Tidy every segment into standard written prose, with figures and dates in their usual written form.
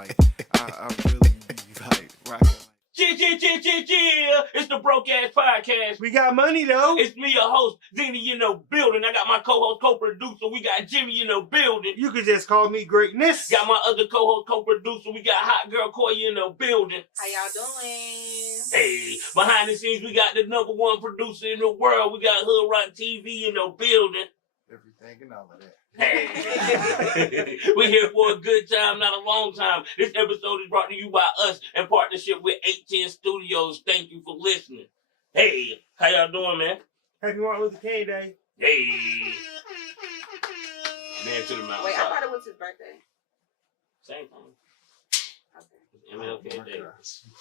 like, I really be like rocking. Yeah, it's the Broke Ass Podcast. We got money though. It's me, your host, Zenny, building. I got my co-host, co-producer. We got Jimmy, building. You could just call me Greatness. Got my other co-host, co-producer. We got Hot Girl Koya, building. How y'all doing? Hey, behind the scenes, we got the number one producer in the world. We got Hood Rock TV, building. Everything and all of that. Hey, we're here for a good time, not a long time. This episode is brought to you by us in partnership with 810 Studios. Thank you for listening. Hey, how y'all doing, man? Happy Martin Luther King Day. Hey. Man to the mountain. Wait, I thought it was his birthday. Same thing. MLK Day.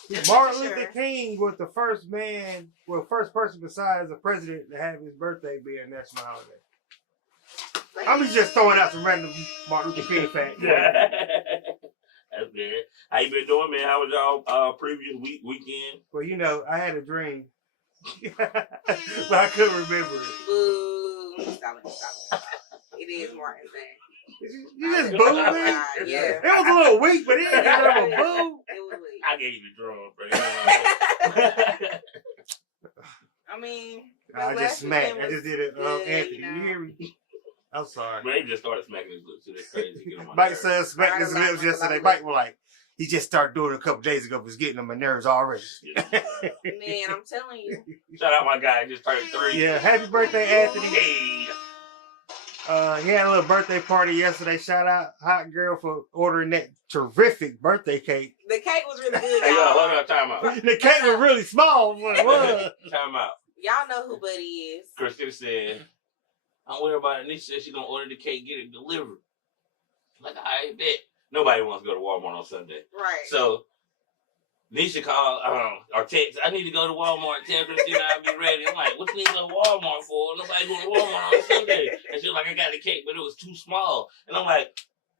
Yeah, Martin Luther King was the first person besides the president to have his birthday be a national holiday. I'm just throwing out some random Martin Luther King facts. That's good. How you been doing, man? How was y'all previous weekend? Well, I had a dream. But I couldn't remember it. Boo. Stop it. It is Martin's Day. You just booed me? Yeah. It was a little weak, but it didn't get a boo. It was weak. I gave you the drum, bro. I mean, I just smacked. I just did it. good, Anthony, you hear me? I'm sorry. But they just started smacking his lips, so that's crazy. Get on my Mike nerves. said smacked his lips yesterday. Mike was like, he just started doing it a couple days ago. Was getting on my nerves already. Yeah. Man, I'm telling you. Shout out my guy, just turned 3. Yeah, happy birthday, Anthony. Hey. He had a little birthday party yesterday. Shout out Hot Girl for ordering that terrific birthday cake. The cake was really good, Hey, y'all. hold on, time out. The cake was really small. But it was. Time out. Y'all know who Buddy is. Kristen said, I'm worried about it. Nisha said she's going to order the cake, get it delivered. Like, I bet. Nobody wants to go to Walmart on Sunday. Right. So, Nisha called or text, I need to go to Walmart. Tell Christina I'll be ready. I'm like, what you need to go to Walmart for? Nobody going to Walmart on Sunday. And she was like, I got the cake, but it was too small. And I'm like,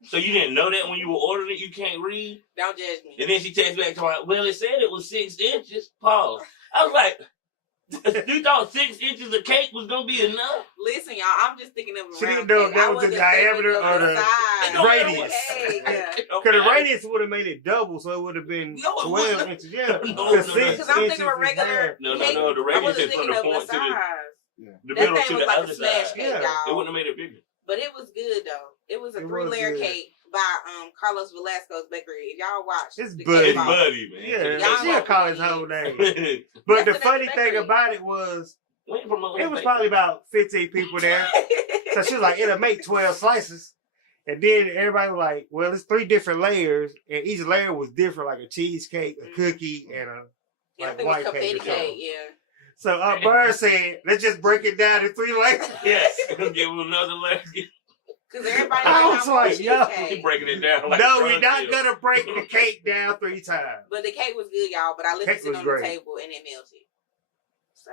so you didn't know that when you were ordering it, you can't read? Don't judge me. And then she texted back to me, well, it said it was 6 inches. Pause. I was like, you thought 6 inches of cake was going to be enough? Listen, y'all, I'm just thinking of a She round didn't know cake. that I was the wasn't thinking diameter of or the size. radius. Okay. Because the radius would have made it double, so it would have been No, it 12 wouldn't. inches. Yeah. No, The 6 Because I'm thinking inches of a is regular No, cake. the I radius wasn't is from thinking the of the point to size. the That middle thing to was the like other a smash side. cake, Yeah. It y'all. wouldn't have made it bigger. But it was good, though. It was a It was 3-layer good. cake by Carlos Velasco's Bakery. If y'all watch It's the Buddy. cake It's box, Buddy, man. Yeah, Y'all she'll know call who his he whole is. name. But the That's the funny next thing bakery. about it was, We ain't promoting it was his probably about 15 people there. So she was like, it'll make 12 slices. And then everybody was like, well, it's 3 different layers. And each layer was different, like a cheesecake, a cookie, and a Yeah, I like think it was white confetti cake. or something. cake, yeah. So Bird said, let's just break it down in 3 layers. Yes. Give him another leg. Because everybody I knows was how like, much yo. He cheesecake. breaking it down like No, a we're drug not deal. going to break the cake down 3 times. But the cake was good, y'all. But I left Cake it was on great. the table and it melted. So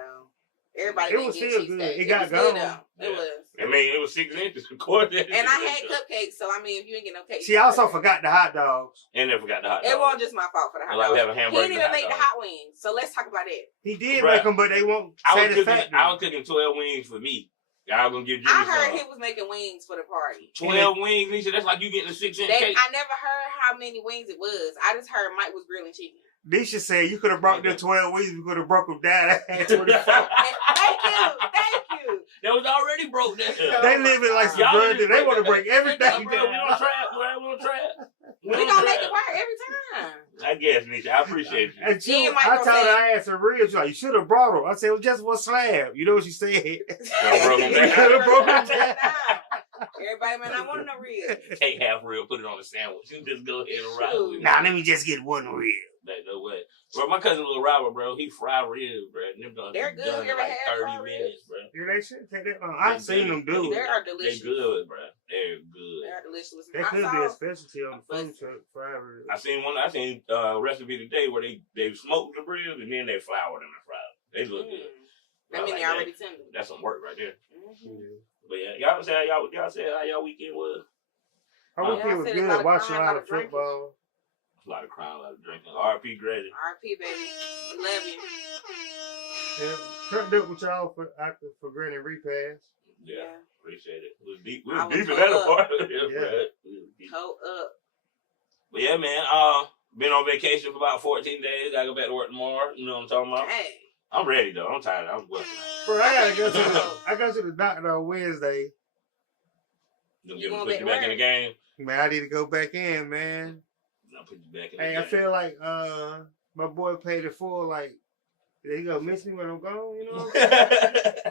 everybody It didn't was get still cheesesteak. good. It got was good, gone. though. It Yeah. was. I mean, it was 6 inches. Of course. And I had cupcakes, so I mean, if you ain't get no cake, She also forgot the hot dogs. And they forgot the hot dog. It wasn't just my fault for the hot Like we dogs. have a He hamburger. didn't even make the hot wings, so let's talk about that. He did Bruh. make them, but they won't I satisfactory. was cooking 12 wings for me. Y'all gonna give Jimmy I heard some. he was making wings for the party. 12 wings, Nisha. That's like you getting a 6-inch They, cake. I never heard how many wings it was. I just heard Mike was grilling chicken. Nisha said you could have brought them 12 weeks. You could have broke them down. I had 24. Thank you. That was already broke down. They live in like some Y'all drug just dealers. They break want to that- break everything Bro, we down. don't try it, boy. We don't try it. We gonna make it work every time. I guess, Nisha. I appreciate you. And she, Yeah, Mike I gonna told her say- I had some ribs. She's like, you should have brought them. I said, well, just one slab. You know what she said? broke 'em You down. could have broken them down. Everybody might not want no ribs. Take half real, put it on a sandwich. You just go ahead and ride with it. Nah, let me just get one rib. Like, no way. Bro, my cousin Lil Robert, bro, he fried ribs, bro. And them done They're good. done You in ever like had 30 fried minutes, bro. Yeah, they shouldn't take that long. I've seen them do They it. are They delicious. good, bro. They're good. They are delicious with That some could hot be a sauce. specialty on the food truck, fried ribs. I seen a recipe today where they smoked the ribs and then they floured them and fried them. They look good. That mean they already tender. That's some work right there. Mm-hmm. Yeah. But yeah, y'all said how y'all weekend was. Our Yeah, weekend I was said a lot good. of Watching a crying, lot a lot of of drinking. football. A lot of crying, a lot of drinking. R.P. Grady. R.P. baby. We love you. Yeah, turned up with y'all for granting repass. Yeah, appreciate it. We was deep. We I was was deep in that toe up. part. Yeah, Yeah. bro. We was deep. Toe up. But yeah, man. Been on vacation for about 14 days. Gotta go back to work tomorrow. You know what I'm talking about? Hey. I'm ready though. I'm tired. I'm working. Bro, I go to the doctor on Wednesday. You gonna put you back in the game? Man, I need to go back in, man. I'll put you back in the Hey, game. I feel like my boy paid it full. Like he gonna miss me when I'm gone. You know?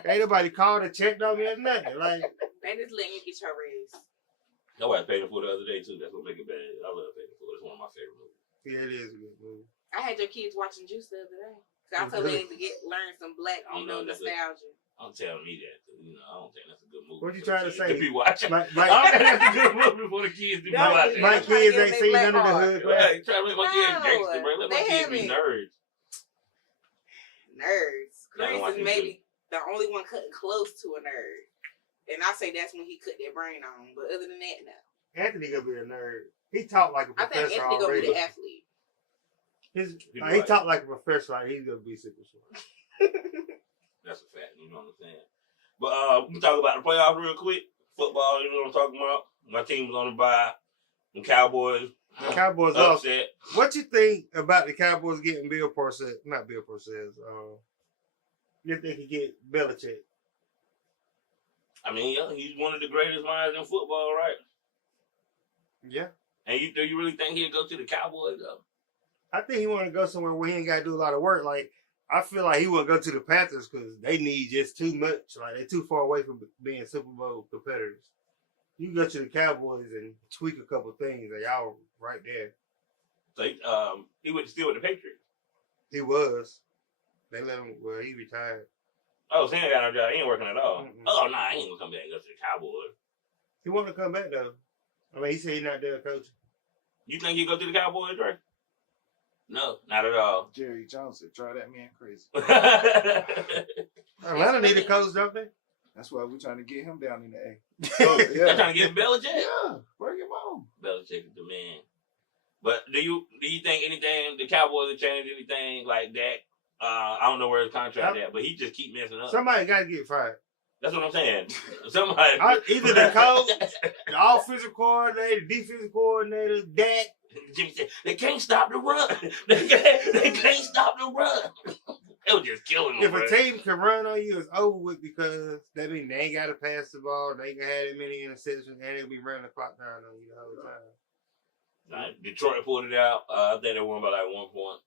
Ain't nobody called or checked on me or nothing. Like they just letting you get your rest. That's why I paid it for the other day too. That's what make it bad. I love Paid it for. It's one of my favorite movies. yeah, it is a good movie. I had your kids watching Juice the other day. So I told them to learn some black, nostalgia. Don't tell me that. You know, I don't think that's a good movie. What you trying to say? To be watching. My, I don't think that's a good movie for the kids to be watching. My kids ain't seen none of the hood. Right, trying to make my kids gangster, bro. Let my kids be nerds. Nerds. Chris is maybe the only one cutting close to a nerd. And I say that's when he cut that brain on. But other than that, no. Anthony gonna be a nerd. He talk like a professor. I think Anthony gonna be the athlete. He talk like a professor. Like he's gonna be super smart. That's a fact. You know what I'm saying? But we can talk about the playoffs real quick. Football. You know what I'm talking about? My team was on the bye. The Cowboys. The Cowboys upset. What you think about the Cowboys getting Bill Parcells? Not Bill Parcells. You think he get Belichick? I mean, yeah, he's one of the greatest minds in football, right? Yeah. And do you really think he'll go to the Cowboys, though? I think he want to go somewhere where he ain't got to do a lot of work. Like, I feel like he wouldn't go to the Panthers because they need just too much. Like, they're too far away from being Super Bowl competitors. You go to the Cowboys and tweak a couple things, and y'all right there. So he went still with the Patriots. He was. They let him. Well, he retired. Oh, so he ain't got no job. He ain't working at all. Mm-mm. Oh, nah, he ain't gonna come back and go to the Cowboys. He want to come back though. I mean, he said he's not done coaching. You think he'll go to the Cowboys, Dre? No, not at all. Jerry Jones said, "Try that man crazy." Atlanta need a coach, don't they? That's why we're trying to get him down in the A. Oh, they're trying to get Belichick. Yeah, bring him on. Belichick is the man. But do you think anything the Cowboys will change anything like that? I don't know where his contract at, but he just keep messing up. Somebody got to get fired. That's what I'm saying. Somebody Either the coach, the offensive coordinator, defensive coordinator, Dak. Jimmy said they can't stop the run. They can't stop the run. They was just killing them. If a team can run on you, it's over with because that means they ain't got to pass the ball. They can have that many interceptions, and they'll be running the clock down on you the whole time. Detroit pulled it out. I think they won by like 1 point.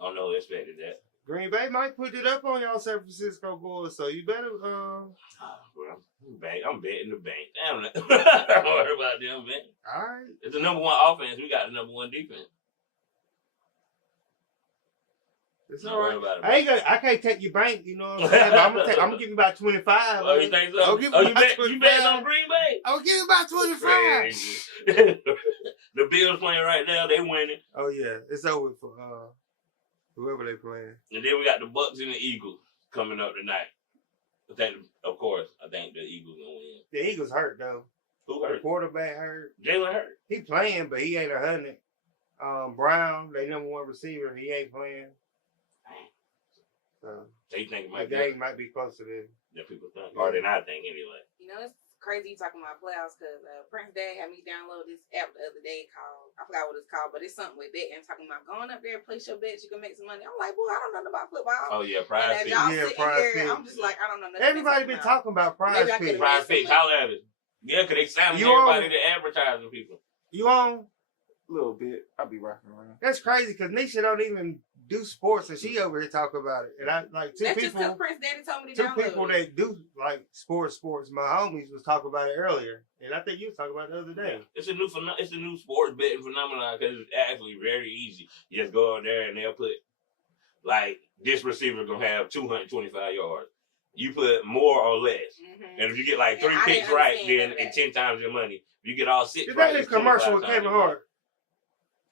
I don't know who expected that. Green Bay might put it up on y'all San Francisco boys, so you better. I'm betting the bank. Damn it. I don't worry about them, man. All right. It's the number one offense. We got the number one defense. It's Don't all worry right. about it. I can't take your bank, you know what I'm saying? But I'm gonna give you about 25. Oh, you think so? I'll give you You bet on Green Bay? I'll give you about 25. The Bills playing right now. They winning. Oh yeah, it's over for whoever they playing. And then we got the Bucks and the Eagles coming up tonight. I think the Eagles gonna win. The Eagles hurt though. Who hurt? The quarterback hurt. Jalen hurt. He playing, but he ain't 100. Brown, they number one receiver, he ain't playing. So They think it the might game might be closer than people think, or than I think anyway. You know, it's crazy you talking about playoffs because Prince Dad had me download this app the other day called, I forgot what it's called, but it's something with betting, talking about going up there, place your bets, you can make some money. I'm like, boy, I don't know nothing about football. Oh yeah, And Prize as Picks. y'all Yeah, sitting Prize here, Picks. I'm just like, I don't know nothing. everybody been talking about Prize Maybe I Picks. could've- Prize Picks, holla at us. Yeah, because they signing You everybody on? to advertising people. You on? A little bit. I'll be rocking around. That's crazy because Nisha don't even do sports and she over here talking about it. And I like two That's just because people Prince Daddy told me to two download people it. that do like sports. My homies was talking about it earlier. And I think you was talking about it the other day. It's a new sports betting phenomenon because it's actually very easy. You just go out there and they'll put like this receiver gonna have 225 yards. You put more or less, and if you get like 3 I picks didn't right, understand then that. it's 10 times your money. If you get all 6 Is right, that it's his commercial 25 with times Kevin your money. Hart?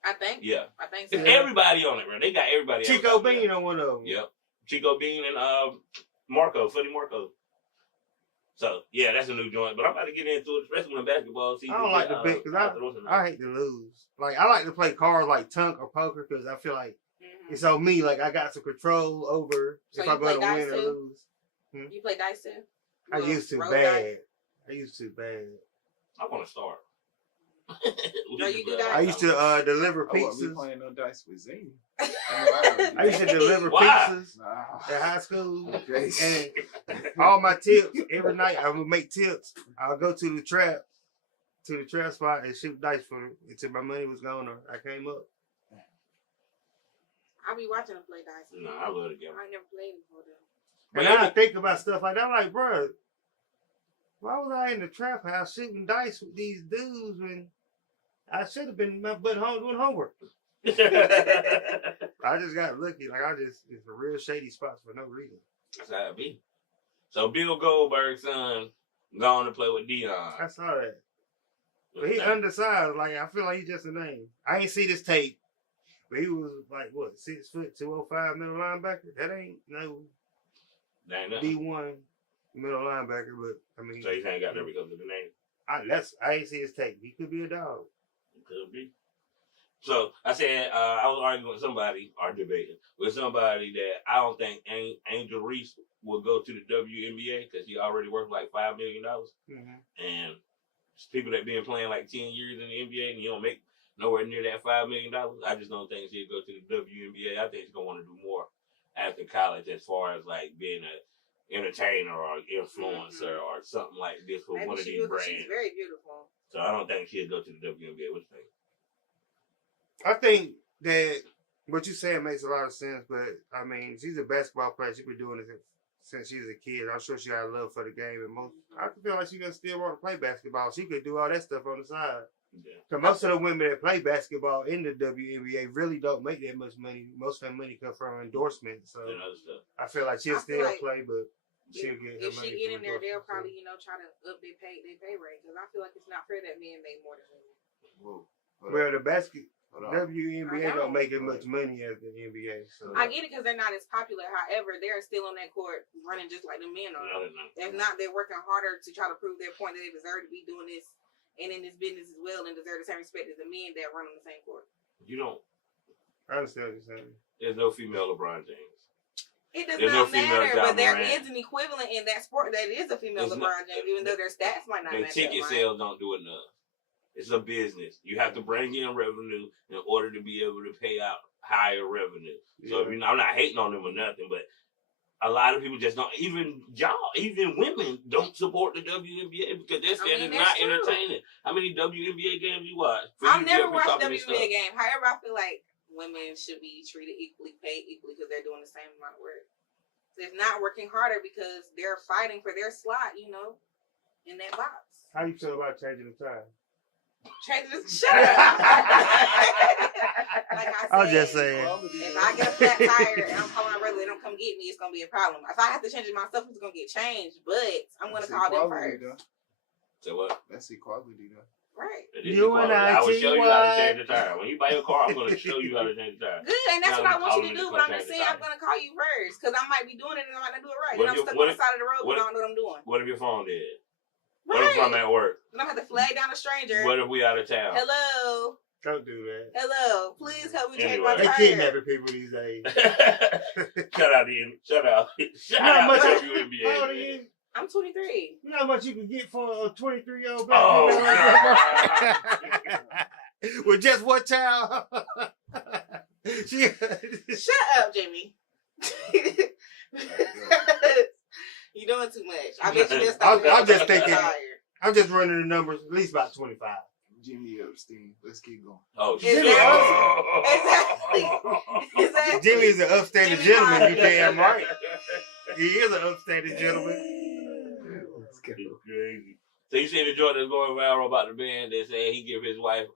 I think. Yeah. I think so. It's everybody on it, bro. They got everybody. Chico advertising. Bean on one of them. Yep. Chico Bean and Funny Marco. So yeah, that's a new joint. But I'm about to get into it, especially when basketball season. I don't like to bet because I hate to lose. Like I like to play cards like Tunk or poker because I feel like it's on me. Like I got some control over So if you I'm going to play win dice or too? lose. You play dice too? I used to Roll bad. dice? I used to bad. I want to start. No, you do that. I used to deliver I wasn't be pizzas. playing no dice with Zany. I used to deliver Why? pizzas Nah. at high school. Okay. And all my tips, every night I would make tips. I'll go to the trap spot and shoot dice for them until my money was gone or I came up. I be watching them play dice. No, I love the game. I ain't never played before though. But now I think about stuff like that. I'm like, bro, why was I in the trap house shooting dice with these dudes when I should have been in my butt home doing homework? I just got lucky. Like it's a real shady spots for no reason. That's how it be. So Bill Goldberg's son going to play with Dion. I saw that. But he undersized. Like I feel like he's just a name. I ain't see this tape, but he was like what 6 foot 205 middle linebacker. That ain't no D1 middle linebacker. But I mean, So he ain't got there because of the name. I ain't see his tape. He could be a dog. Could be. So I said I was arguing with somebody, or debating with somebody that I don't think Angel Reese will go to the WNBA because he already worth like $5 million, and people that been playing like 10 years in the NBA and you don't make nowhere near that $5 million. I just don't think he'll go to the WNBA. I think he's gonna want to do more after college as far as like being a entertainer or influencer or something like this for Maybe one of these brands. She's very beautiful. So I don't think she'll go to the WNBA. What you think? I think that what you're saying makes a lot of sense, but I mean, she's a basketball player. She's been doing it since she was a kid. I'm sure she got a love for the game, and I feel like she gonna still want to play basketball. She could do all that stuff on the side. Yeah. Cause most of the women that play basketball in the WNBA really don't make that much money. Most of their money comes from endorsements. So And other stuff. I feel like she'll still play, but she'll get her if money she get in from there, they'll endorsements. probably try to up their pay rate because I feel like it's not fair that men make more than women. Whoa. Well, the Hold on. WNBA don't make as much money as the NBA. So I get it because they're not as popular. However, they're still on that court running just like the men are. No, they're not. If not, they're working harder to try to prove their point that they deserve to be doing this and in this business as well and deserve the same respect as the men that run on the same court. You don't. I understand what you're saying. There's no female LeBron James. It does There's not no female matter, John but there Morant. is an equivalent in that sport that is a female It's LeBron James, even though their stats might not The match ticket up, right? sales don't do enough. It's a business. You have to bring in revenue in order to be able to pay out higher revenue. So Yeah. I'm not hating on them or nothing, but a lot of people just don't. Even women don't support the WNBA because they're saying it's not that's true. entertaining. How many WNBA games you watch? I've never watched a talking this WNBA stuff. game. However, I feel like women should be treated equally, paid equally because they're doing the same amount of work. They're not working harder because they're fighting for their slot, in that box. How you feel about changing the time? Shut up. Like I said, I'm just saying. if I get a flat tire and I'm calling my brother, they don't come get me, it's gonna be a problem. If I have to change it myself, it's gonna get changed. But I'm gonna call them first. So what? That's equality, though. Right. You and I will show you how to I change the tire. When you buy your car, I'm going to show you how to change the tire. Good, and that's Now what I we want you call to them do. to But I'm change just the saying, I'm tire. gonna call you first because I might be doing it and I might not do it right. What And I'm if- stuck what on the if- side of the road what and I don't know what I'm doing. What if your phone dead? Right. What if I'm at work? And I'm gonna have to flag down a stranger. What if we out of town? Hello. don't do that. Hello. Please help me change Anyway. my They tire. kidnapping people these days. Shut out, Ian. Shut out. Shut How out, much- WNBA. How old are man. you? I'm 23. You know how much you can get for a 23-year-old Oh, with just one child? She, Shut up, Jamie. You're doing too much. I bet you just I'm just thinking- I'm just running the numbers, at least about 25. Jimmy Epstein. Let's keep going. Oh, Exactly. shit. Exactly. Jimmy's an upstanding Jimmy gentleman, you Carter. damn right. He is an upstanding gentleman. Let's go. It's crazy. So you see the joint that's going viral about the man that said he give his wife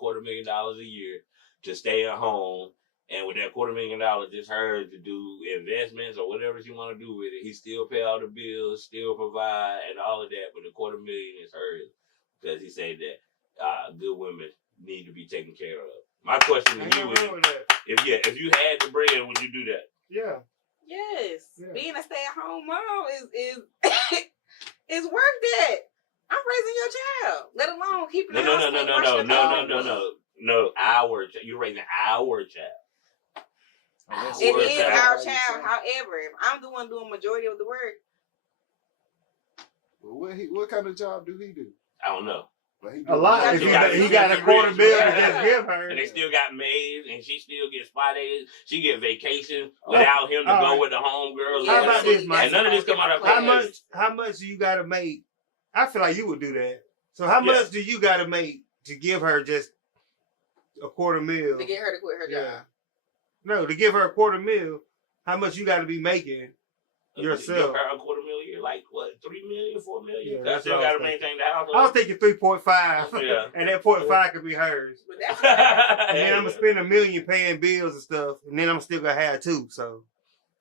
$250,000 a year to stay at home, and with that $250,000, it's hers to do investments or whatever she want to do with it. He still pay all the bills, still provide, and all of that, but the $250,000 is hers because he said that good women need to be taken care of. My question to Ain't you nothing wrong with that. if you had the bread, would you do that? Yeah. Yes. Yeah. Being a stay-at-home mom is is worth it. I'm raising your child, let alone keeping No. the house clean, washing the clothes. No, our child. You're raising our child. Unless It Or is child. our child. However, if I'm the one doing majority of the work, Well, what kind of job do he do? I don't know. But A lot. If If you- he got a $250,000 to just give her. And they still got maids, and she still gets spa days. She get vacation without him to all go right. with the homegirls. How about this, Mike? And none of this come out of How much do you gotta make? I feel like you would do that. So how much do you gotta make to give her just $250,000? To get her to quit her job. No, to give her $250,000, how much you gotta be making yourself? Give her $250,000, like what, $3 million, $4 million? Yeah, I that's still what I got to was maintain the household. I was thinking 3.5. Yeah. And that 0.5 could be hers. But that's And then I'm gonna spend $1 million paying bills and stuff, and then I'm still gonna have two. So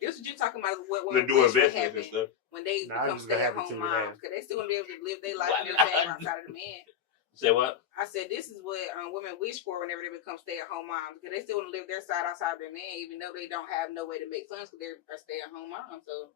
this what you talking about. What to do wish would investments and happen stuff. when they Nah, I'm become just gonna have it stay-at-home till we have. moms, because they still want to be able to live their life Why and everything not? outside of the man. Say what? I said this is what women wish for whenever they become stay-at-home moms, because they still want to live their side outside of their man, even though they don't have no way to make funds because they're a stay-at-home mom. So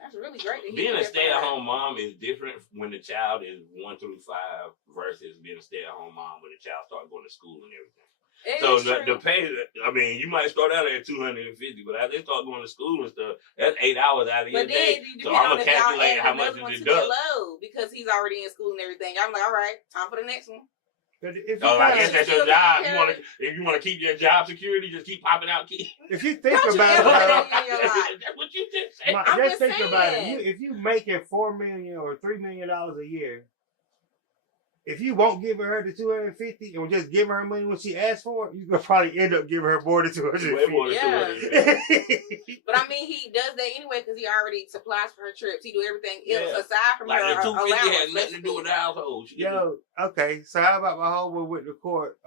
that's really great. To hear Being a that stay-at-home mom is different when the child is 1 through 5 versus being a stay-at-home mom when the child starts going to school and everything. It So is the true. pay, I mean, you might start out at $250, but as they start going to school and stuff, that's 8 hours out of your But day. then you So depend I'm on gonna if y'all calculate add how much another one is to deduct. their load because he's already in school and everything. I'm like, all right, time for the next one. but if you, Oh, I kinda- guess that's your job. If you want to keep your job security, just keep popping out keys. if you think Don't you about ever it, say that in your life. That's what you just said. just I'm just think about it. saying. If you making $4 million or $3 million a year, if you won't give her the $250 and just give her money when she asks for it, you gonna probably end up giving her more than Way more $250. than Yeah. $250. But I mean, he does that anyway because he already supplies for her trips. He do everything else Yeah. aside from Like her the $250 allowance. has nothing to do with the household. She Yo, okay. So how about my homeboy went to court?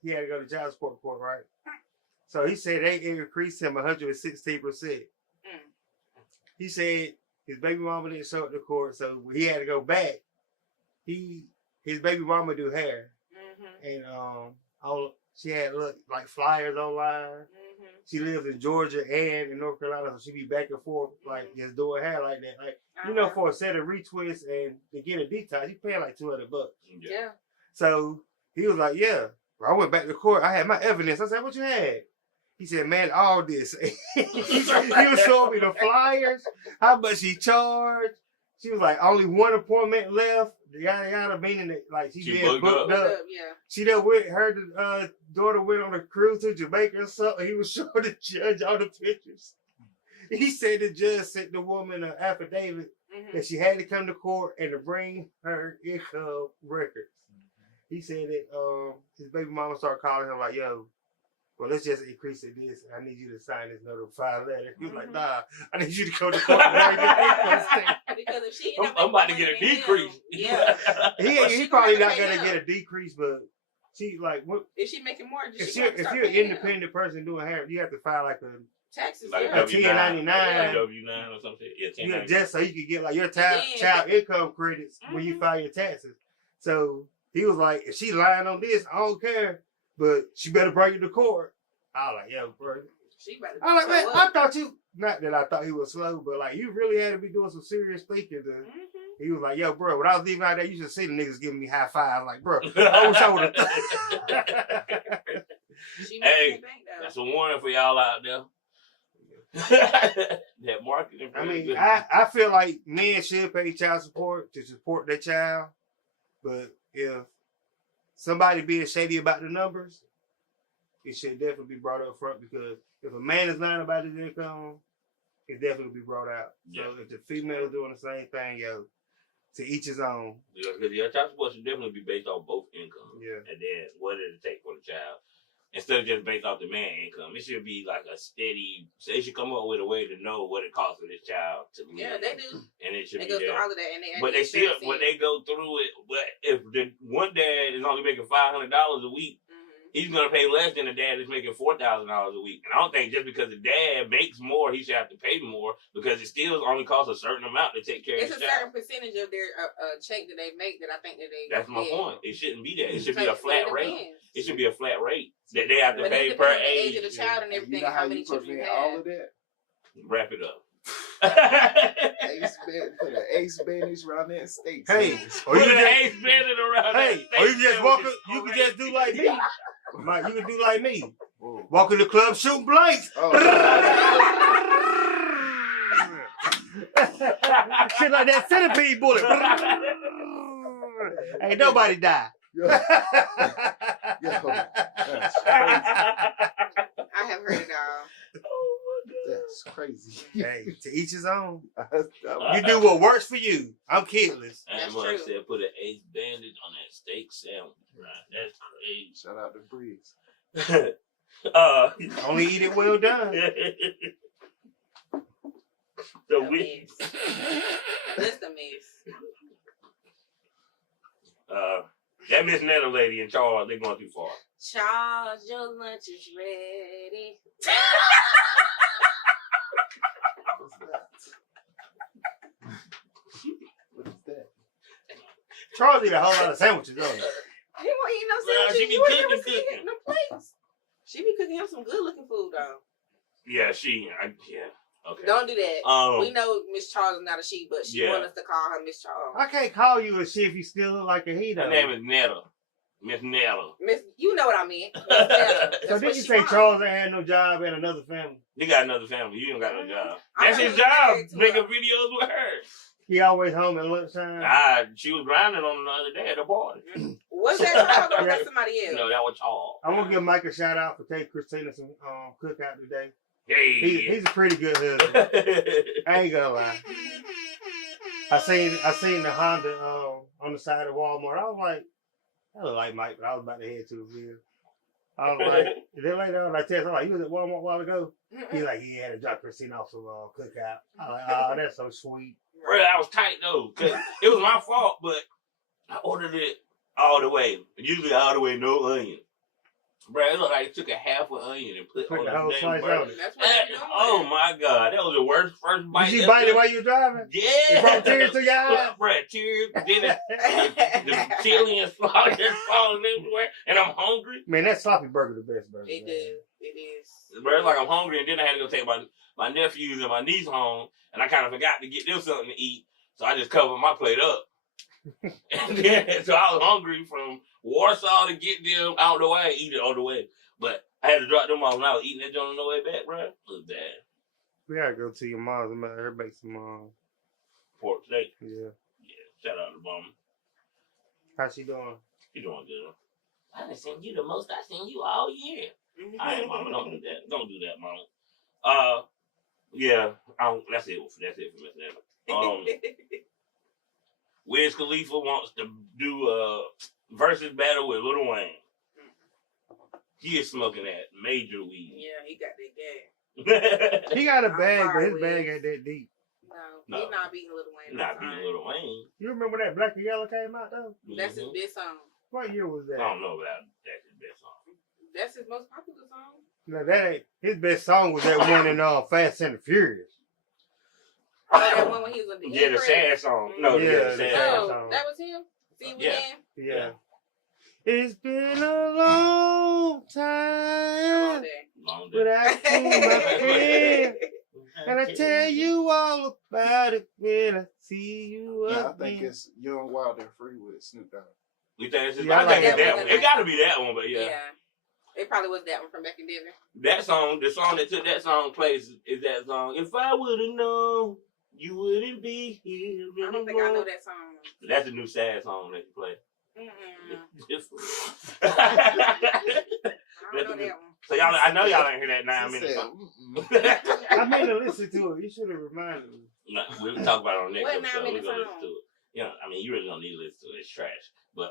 He had to go to child support court, right? So he said they increased him 116%. He said his baby mama didn't show up to court, so he had to go back. His baby mama do hair, and she had like flyers online. She lives in Georgia and in North Carolina, so she be back and forth like just doing hair like that. Like you know, for a set of retwists and to get a detox, you paying like $200. Yeah. So he was like, "Yeah." I went back to court. I had my evidence. I said, "What you had?" He said, "Man, all this." He was showing me the flyers, how much he charged. She was like, only one appointment left. Yada yada, meaning that like she been booked up. Yeah. She done went. Her daughter went on a cruise to Jamaica or something. He was showing the judge all the pictures. He said the judge sent the woman an affidavit that she had to come to court and to bring her income records. He said that his baby mama started calling him like, "Yo, well, let's just increase it this. I need you to sign this notified letter." He was like, "Nah, I need you to go to court and bring your income statement." Because if she I'm about to get a decrease. Yeah. He probably not gonna get a decrease, but she like what? If she making more, If you're an independent person doing hair, you have to file like a taxes, Like yeah. a 1099. W-9 or something. Yeah, 1099. just so you can get like your child income credits when you file your taxes. So he was like, if she lying on this, I don't care, but she better bring it to court. I was like, "Yo, bro." She better I was like, "Man, show I up. thought you." Not that I thought he was slow, but like you really had to be doing some serious thinking. He was like, "Yo, bro, when I was leaving out there, you should see the niggas giving me high five." Like, bro, I wish I would have. Hey, that's a warning for y'all out there. That marketing. I mean, I feel like men should pay child support to support their child, but if somebody being shady about the numbers, it should definitely be brought up front, because if a man is lying about his income, it definitely be brought out. Yeah. So if the female is doing the same thing, yo, to each his own. Because your child support should definitely be based off both income. Yeah. And then what did it take for the child? Instead of just based off the man income, it should be like a steady. So they should come up with a way to know what it costs for this child to live. Yeah, they do. And it should They be go through there. all of that, and But they still, when they go through it, but if the one dad is only making $500 a week, he's gonna pay less than the dad that's making $4,000 a week. And I don't think just because the dad makes more, he should have to pay more, because it still only costs a certain amount to take care It's of a the certain child. percentage of their check that they make that I think that they. That's my point. It shouldn't be that. It should be So a flat it rate. depends. It should be a flat rate that they have to But pay it per depends on the age age. of the child and You everything. know How how many you children you prevent all have? of that? Wrap it up. Ace put an ace bandage around that steak. Hey, Or you just banded around. Hey, or you just walk. You can just do like me. Mike, you can do like me. Whoa. Walk in the club, shooting blanks. Oh, Shit like that centipede bullet. Ain't nobody die. Yo, that's crazy. I have heard it all. That's crazy. Hey, to each his own. You You do what works for you. I'm kidless. And That's mother true. said put an ace bandage on that steak sandwich. Right, that's crazy. Shout out to Breeze. Only eat it well done. So A we, mess. Just a mess. that Miss Netta lady in Charles, they going too far. Charles, your lunch is ready. What's that? What is that? Charles eat a whole lot of sandwiches, don't he? He won't eat no Well, sandwiches. she be You ain't cooking, never seen cooking. it in the plates. She be cooking him some good looking food though. Yeah, okay. Don't do that. We know Miss Charles is not a she, but she wants us to call her Miss Charles. I can't call you a shit if you still look like a he, Her though. name is Netta. Miss Netta. Miss, you know what I mean. Miss Netta. So That's did what you she say wants. Charles ain't had no job and another family? He got another family. You don't got no job. I That's heard his he was job. married to Making her. videos with her. He always home at lunchtime. She was grinding on him the other day at the party. Was that Charles or was that somebody else? No, that was Charles. I want to give Mike a shout out for taking Christina some cookout today. Hey. He's a pretty good husband. I ain't gonna lie. I seen the Honda on the side of Walmart. I was like, I look like Mike, but I was about to head to the field. I was like, then later on I text, I'm like, you was at Walmart a while ago? He's like, he had to drop Christina off some cookout. I was like, oh, that's so sweet. Bro, I was tight though, cause it was my fault, but I ordered it all the way. Usually all the way, no onion. Bro, it looked like it took a half an onion and put Put on the the whole damn slice burger. on it. That's what you're doing. Oh my God, that was the worst first bite. Did you bite it ever. while you were driving? Yeah. It brought tears to your eyes? Bro, tears. Then the chili and sauce just falling everywhere, and I'm hungry. Man, that sloppy burger the best burger. It man. is. It is. Bro, it's like I'm hungry, and then I had to go take my nephews and my niece home, and I kind of forgot to get them something to eat, so I just covered my plate up. And then, so I was hungry from Warsaw to get them out the way. I eat it all the way, but I had to drop them off, and I was eating that joint on the way back, bro. It was bad. We gotta go to your mom's and let her make some Pork steak. yeah. Yeah, shout out to Mama. How she doing? You doing good. I done seen you the most I seen you all year. Mm-hmm. All right, Mama, don't do that. Don't do that, Mama. Yeah, that's it. That's it for Miss Netta. Wiz Khalifa wants to do a versus battle with Lil Wayne. He is smoking that major weed. Yeah, he got that gas. He got a I'm bag, but sorry, his Wiz. bag ain't that deep. No. He's not beating Lil Wayne. Not beating Lil Wayne. You remember that Black and Yellow came out though? That's his Mhm. best song. What year was I that? don't know about that's his best song. That's his most popular song. No, that ain't his best song was that one in Fast and the Furious. Oh, that one when he was in the Yeah, the sad song. No, Yeah, yeah, the the sad sad song. song. That was him? See you Yeah. again? Yeah. It's been a long All time day. Long day. without you, my friend. And I tell you all about it when I see you Yeah, I again. think it's Young, Wild, and Free with Snoop Dogg. You think it's his, Yeah, I I like think it's that that one. one. It gotta be that one, but Yeah. yeah. It probably was that one from back in Denver. That song, the song that took that song place is that song. If I would've known, you wouldn't be here I don't think I know that song. That's the new sad song that you play. Mm-mm. I I don't know that one. So y'all, I know y'all ain't hear that 9 She minutes said, song. I meant to listen to it. You should have reminded me. No, we'll talk about it on the next What 9 episode. We're minutes gonna listen song? to it. Yeah, I mean, you really don't need to listen to it. It's trash. But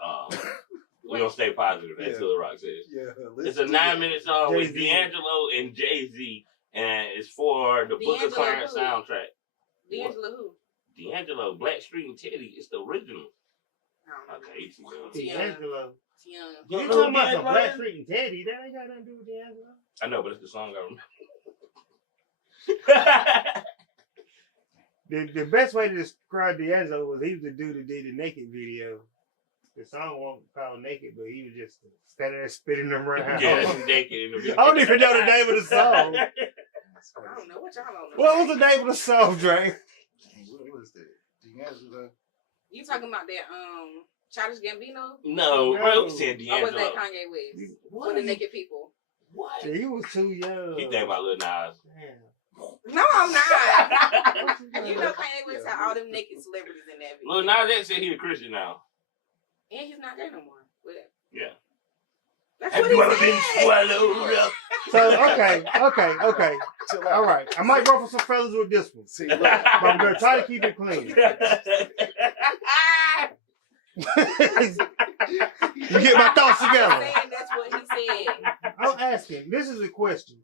we're gonna stay positive, as Yeah. Killer Rock says. yeah, It's a 9-minute song with Jay-Z. D'Angelo and Jay-Z, and it's for the Book of D'Angelo Clarence who? soundtrack. D'Angelo who? D'Angelo, Blackstreet and Teddy, it's the original. I don't know. Okay, it's D'Angelo. Tiana. You You talking know about some D'Angelo? Blackstreet and Teddy? That ain't got nothing to do with D'Angelo. I know, but it's the song I remember. The best way to describe D'Angelo was he was the dude that did the Naked video. The song wasn't called Naked, but he was just standing there spitting them around. Yeah, that's naked in the video. I don't even know the name of the song. That's I crazy. don't know what y'all don't know. What was the name of the song, Dre? Dang, what was that? D'Angelo. You talking about that Childish Gambino? No, bro, we said Or was D'Angelo. that Kanye West? What? With the naked people. What? Yeah, you was too young. He think about Lil Nas. Damn. No, I'm not. What You know Kanye West had all them naked celebrities in that video. Lil Nas X said he a Christian now. And he's not gay no more. But Yeah. that's Have what you he ever been said. swallowed up? So okay. Chill out. All right, I might ruffle some feathers with this one, See, look, but I'm gonna try to keep it clean. You get my thoughts I'm together. saying that's what he said. I'm asking. This is a question.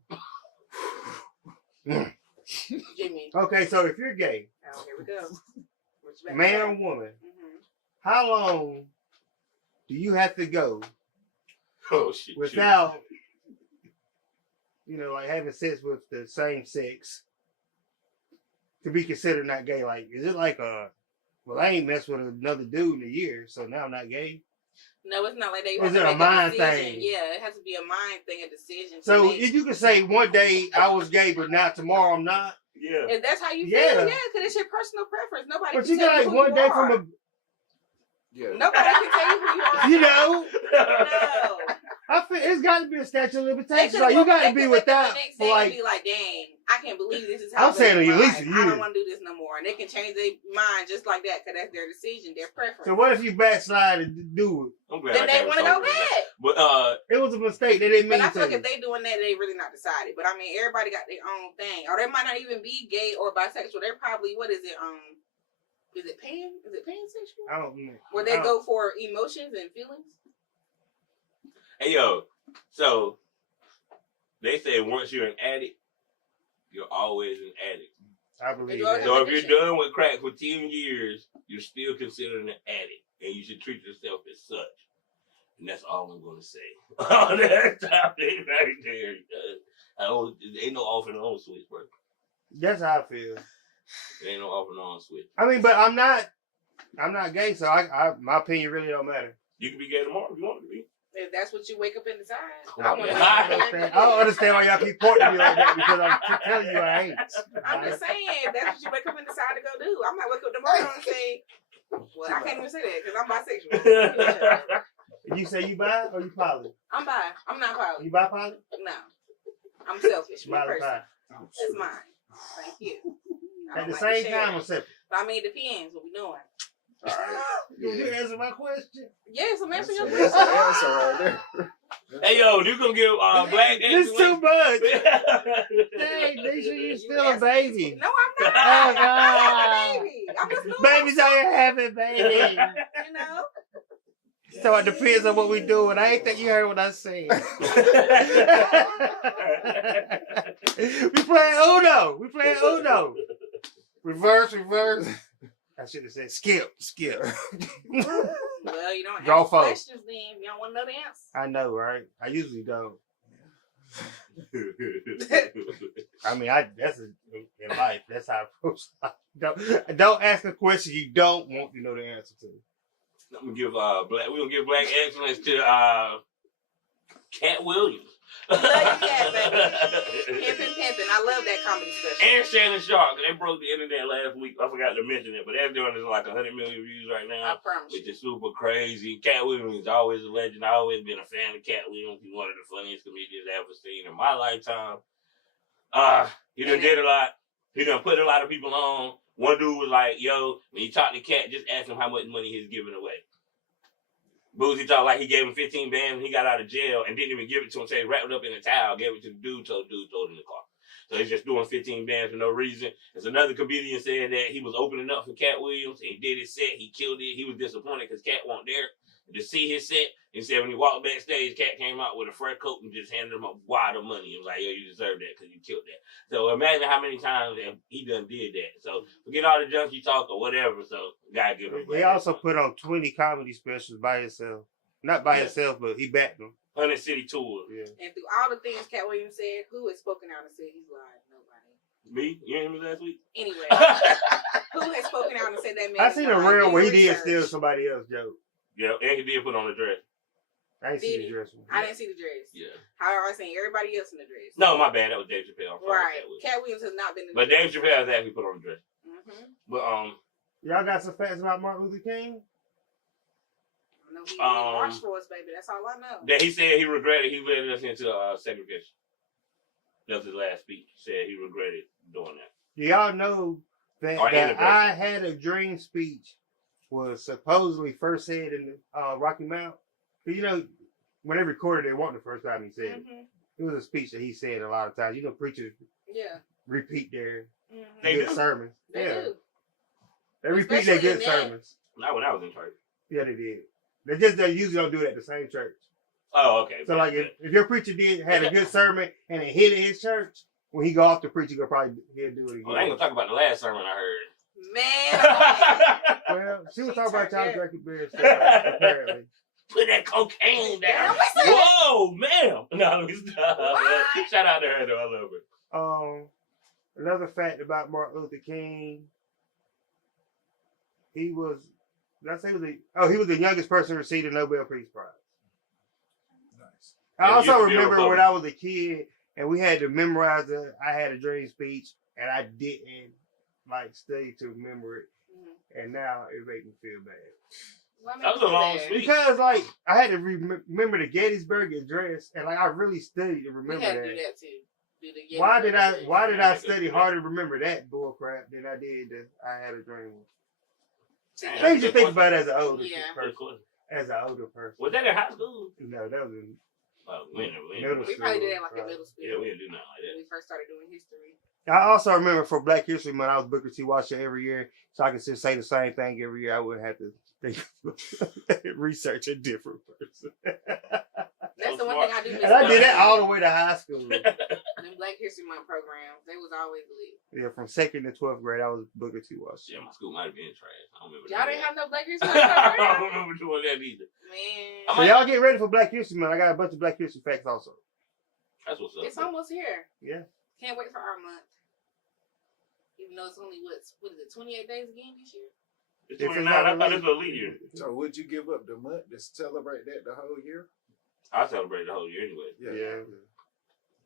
Jimmy. Okay, so if you're gay, Oh, here we go. What you about to man say? or woman, Mhm. how long do you have to go Oh shit. without, like having sex with the same sex to be considered not gay? Like, is it like well, I ain't messed with another dude in a year, so now I'm not gay? No, it's not like that. You Or have is to it a make mind decision. thing? Yeah, it has to be a mind thing, a decision. So to make. if you can say one day I was gay, but now tomorrow I'm not. Yeah. If that's how you Yeah. feel, yeah, because it's your personal preference. Nobody But can you tell got you like who one you day are. from a. yeah. Nobody can tell you who you are. You know, No. I feel it's got to be a statute of They limitations. could Like you got to they be could wake up without the next for day like. and be like, dang, I can't believe this is how I'm saying I at live least my a life. I year. don't want to do this no more. And they can change their mind just like that because that's their decision, their preference. So what if you backslide and do it? I'm glad then I they came want to sober go today. back. But It was a mistake. They didn't mean But I feel like to. if they doing that, they really not decided. But I mean, everybody got their own thing. Or they might not even be gay or bisexual. They're probably, what is it? Is it pan? Is it pansexual? I don't know. Where they go for emotions and feelings? hey yo, so they say once you're an addict, you're always an addict. I believe So that. So if you're done with crack for 10 years, you're still considered an addict, and you should treat yourself as such. And that's all I'm gonna say. On that topic right there. Ain't no off and on switch, bro. That's how I feel. There ain't no off and on switch. I mean, but I'm not gay, so my opinion really don't matter. You can be gay tomorrow if you want to be. If that's what you wake up and decide. Come I on, want to man. I don't understand why y'all keep pointing at me like that because I'm telling you I ain't. I'm just saying, if that's what you wake up and decide to go do. I might wake up tomorrow and say, well, I can't even say that because I'm bisexual. You say you bi or you poly? I'm bi. I'm not poly. You bi poly? No. I'm selfish. One Poly person. bi. That's mine. Thank you. I At don't the like to same share. time or separate? But I mean, it depends what we doing. All right. You answer my question. Yes, I'm answering your That's question. the answer right there. Hey yo, you gonna give black It's too much. much. Hey, Nisha, you still a asking- baby. No, I'm not. Oh, I'm God. not a baby. I'm just little. Babies out here having babies. You know? So it depends on what we do, and I ain't think you heard what I said. We playing Uno. Uno. Reverse. I should have said skip. Well, you don't Draw ask four. questions then. You don't want to know the answer. I know, right? I usually don't. I mean, that's in life. That's how I approach life. Don't ask a question you don't want to know the answer to. I'm gonna give we're gonna give black excellence to Cat Williams. Love you, Cat, baby. Pimpin'. I love that comedy special. And Shannon Sharp. They broke the internet last week. I forgot to mention it, but they're doing this like 100 million views right I now, promise you. which is super crazy. Cat Williams is always a legend. I've always been a fan of Cat Williams. He's one of the funniest comedians I've ever seen in my lifetime. He done did a lot. He done put a lot of people on. One dude was like, yo, when you talk to Cat, just ask him how much money he's giving away. Boozy talked like he gave him 15 bands when he got out of jail and didn't even give it to him. So he wrapped it up in a towel, gave it to the dude, told it in the car. So he's just doing 15 bands for no reason. There's another comedian saying that he was opening up for Cat Williams and he did his set. He killed it. He was disappointed because Cat wasn't there to see his set. He said when he walked backstage, Cat came out with a fur coat and just handed him a wad of money. He was like, yo, you deserve that because you killed that. So imagine how many times he done did that. So forget all the junkie talk or whatever. So gotta give him. He also put on 20 comedy specials by himself. Not by himself, but he backed them. 100 City Tour. Yeah. And through all the things Cat Williams said, who has spoken out and said he's lied? Nobody. Me? You ain't hear me last week? Anyway, who has spoken out and said that man? I seen a lied? reel Do where he your did steal research. somebody else's joke. Yeah, and he did put on a dress. I ain't Did seen he? the dress one. I didn't see the dress. Yeah. However, I seen everybody else in the dress. No, my bad. That was Dave Chappelle. I'm sorry, Right. Cat Williams. Cat Williams has not been in the But Dave dress. Chappelle has actually put on a dress. Mm-hmm. But Y'all got some facts about Martin Luther King? I know he marched for us, baby. That's all I know. that he said he regretted he led us into segregation. That was his last speech. He said he regretted doing that. Do y'all know that, Or that integration. I had a dream speech was supposedly first said in the Rocky Mount. Because, you know, when they recorded it, it wasn't the first time he said it. It was a speech that he said a lot of times. You know, preachers repeat their good sermons. They do. They repeat their good sermons. Not when I was in church. Yeah, they did. They usually don't do it at the same church. Oh, okay. So, like, if your preacher had a good sermon and it hit at his church, when he go off the preacher, he'll do it again. Well, I ain't gonna talk about the last sermon I heard. Man. Well, she was talking about y'all drinking beer stuff, apparently. Put that cocaine down. Damn, whoa, ma'am. No, stop. Shout out to her, though. I love her. Another fact about Martin Luther King, he was the youngest person to receive the Nobel Peace Prize. Nice. I also remember when I was a kid and we had to memorize the I Had a Dream speech and I didn't study to remember it. And now it makes me feel bad. That was a long speech. Because I had to remember the Gettysburg Address and I really studied to remember that. We had to do that too. Why did I study harder to remember that bullcrap than I did the I Had a Dream? Things you think about as an older person. Was that in high school? No, that was in middle school. We probably did that in middle school. Yeah, we didn't do nothing like that. When we first started doing history. I also remember for Black History Month, I was Booker T. Washington every year, so I could just say the same thing every year. I wouldn't have to research a different person. That's the one thing I do miss. And I did that all the way to high school. Them Black History Month programs, they was always lit. Yeah, from 2nd to 12th grade, I was Booker T. Washington. Yeah, my school might have been trash. I don't remember. Y'all didn't have no Black History Month program? I don't remember doing that either. Man. So y'all get ready for Black History Month. I got a bunch of Black History facts also. That's what's up. It's almost here. Yeah. Can't wait for our month. Even though it's only, what is it, 28 days again this year? It's 29. I thought it was a leap year. So would you give up the month to celebrate that the whole year? I celebrate the whole year anyway. Yeah.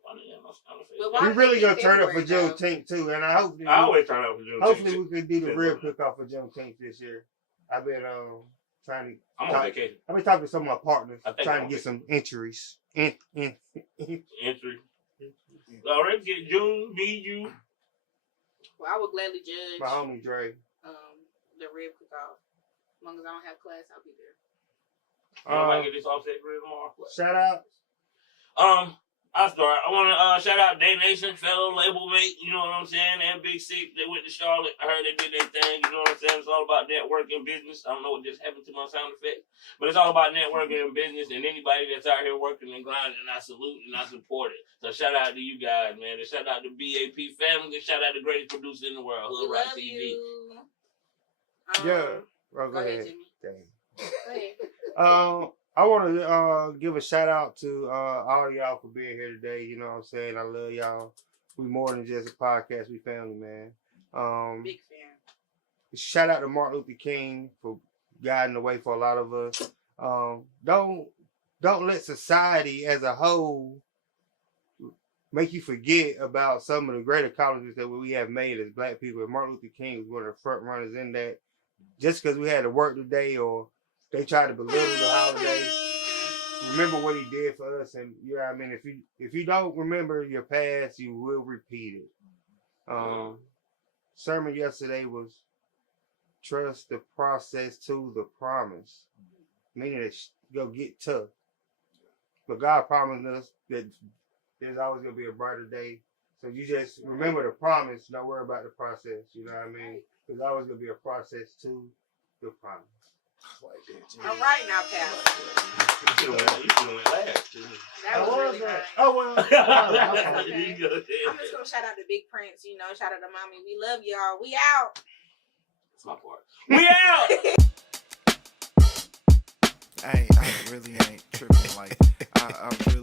But we really gonna turn up for Juneteenth too, and I hope I always turn up for Juneteenth. Hopefully we can do the real cook-off for Juneteenth this year. I've been trying to. I'm on vacation. I've been talking to some of my partners, trying to get some entries. Entry. All right, get June, me, you. Well, I would gladly judge. My homie Dre. The rib cook-off. As long as I don't have class, I'll be there. I get this offset rib tomorrow. Shout out. I'll start. I want to shout out Day Nation, fellow label mate, you know what I'm saying, and Big Six. They went to Charlotte. I heard they did their thing, you know what I'm saying? It's all about networking business. I don't know what just happened to my sound effect, but it's all about networking and business, and anybody that's out here working and grinding, I salute and I support it. So shout out to you guys, man, and shout out to B.A.P. family, and shout out to the greatest producer in the world, Hood Rock TV. Yeah. Go ahead, Jimmy. Dang. Go ahead. I want to give a shout out to all of y'all for being here today. You know what I'm saying? I love y'all. We more than just a podcast. We family, man. Big fan. Shout out to Martin Luther King for guiding the way for a lot of us. Don't let society as a whole make you forget about some of the great accomplishments that we have made as Black people. And Martin Luther King was one of the front runners in that. Just because we had to work today or they tried to belittle the holiday, remember what he did for us. And you know what I mean? If you don't remember your past, you will repeat it. Sermon yesterday was trust the process to the promise. Meaning it's gonna get tough. But God promised us that there's always gonna be a brighter day. So you just remember the promise, don't worry about the process. You know what I mean? There's always gonna be a process to the promise. All right now, Pastor. You went last. That was really right. Oh, well. I'm just going to shout out to Big Prince, you know, shout out to Mommy. We love y'all. We out. That's my part. We out! I really ain't tripping. Like, I really